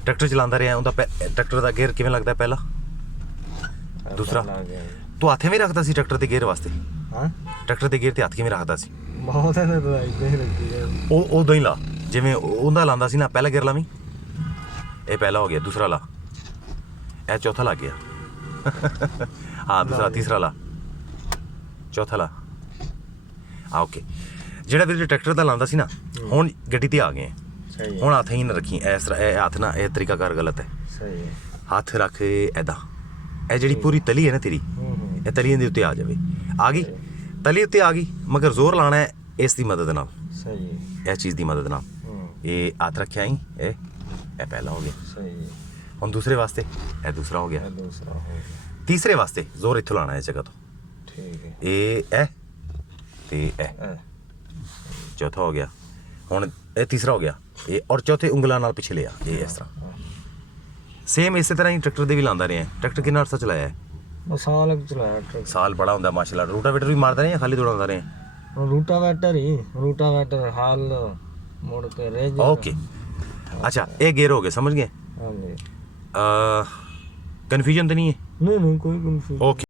tractor चलाता रहा उनका ट्रैक्टर का गेयर किवें लगता पहला दूसरा तू हाथे में रखता सी ट्रैक्टर के गेयर वास्ते ट्रैक्टर के गेयर ते हाथ किवें रखता सी बहुत है ना तो इधर रखी है उदों ही ला जिवें उनका लांदा सी ना पहला गेयर लावी ये पहला हो गया दूसरा ला ए चौथा लग गया हाँ दूसरा तीसरा ला चौथा ला हाँ ओके ਜਿਹੜਾ ਵੀਰ ट्रैक्टर ਦਾ ਲਾਂਦਾ ਸੀ ਨਾ ਹੁਣ ਗੱਡੀ ਤੇ ਆ ਗਏ ਹੁਣ ਹੱਥ ਹੀ ਨਾ ਰੱਖੀ ਇਸ ਤਰ੍ਹਾਂ ਇਹ ਹੱਥ ਨਾ ਇਹ ਤਰੀਕਾ ਕਰ ਗਲਤ ਹੈ ਸਹੀ ਹੈ ਹੱਥ ਰੱਖ ਐਦਾਂ ਇਹ ਜਿਹੜੀ ਪੂਰੀ ਤਲੀ ਹੈ ਨਾ ਤੇਰੀ ਇਹ ਤਲੀ ਦੇ ਉੱਤੇ ਆ ਜਾਵੇ ਆ ਗਈ ਤਲੀ ਉੱਤੇ ਆ ਗਈ ਮਗਰ ਜ਼ੋਰ ਲਾਣਾ ਹੈ ਇਸ ਦੀ ਮਦਦ ਨਾਲ ਸਹੀ ਹੈ ਇਸ ਚੀਜ਼ ਦੀ ਮਦਦ ਨਾਲ ਇਹ ਹੱਥ ਰੱਖਿਆ ਹੀ ਇਹ ਪਹਿਲਾ ਹੋ ਗਿਆ ਸਹੀ ਹੈ ਹੁਣ ਦੂਸਰੇ ਵਾਸਤੇ ਇਹ ਦੂਸਰਾ ਹੋ ਗਿਆ ਦੂਸਰਾ ਹੋ ਗਿਆ ਤੀਸਰੇ ਵਾਸਤੇ ਜ਼ੋਰ ਇੱਥੋਂ ਲਾਣਾ ਹੈ ਜਗ੍ਹਾ ਤੋਂ ਠੀਕ ਹੈ ਇਹ ਤੇ ਇਹ चौथा हो गया हुण ये तीसरा हो गया ये और चौथे उंगलों नाल पिछे लिया ये इस तरह सेम इस तरह ही ट्रैक्टर दे भी लांदा रहे हैं ट्रैक्टर कितना अर्सा चलाया है साल चलाया ट्रैक्टर साल बड़ा होंदा माशाल्लाह रोटावेटर भी मारदा रहे हैं खाली दौड़ांदा रहे रूटावेटर हाल मोड़ के रेज ओके अच्छा ये गेयर हो गए समझ गए हां जी कन्फ्यूजन तो नहीं है नहीं कोई कंफ्यूजन ओके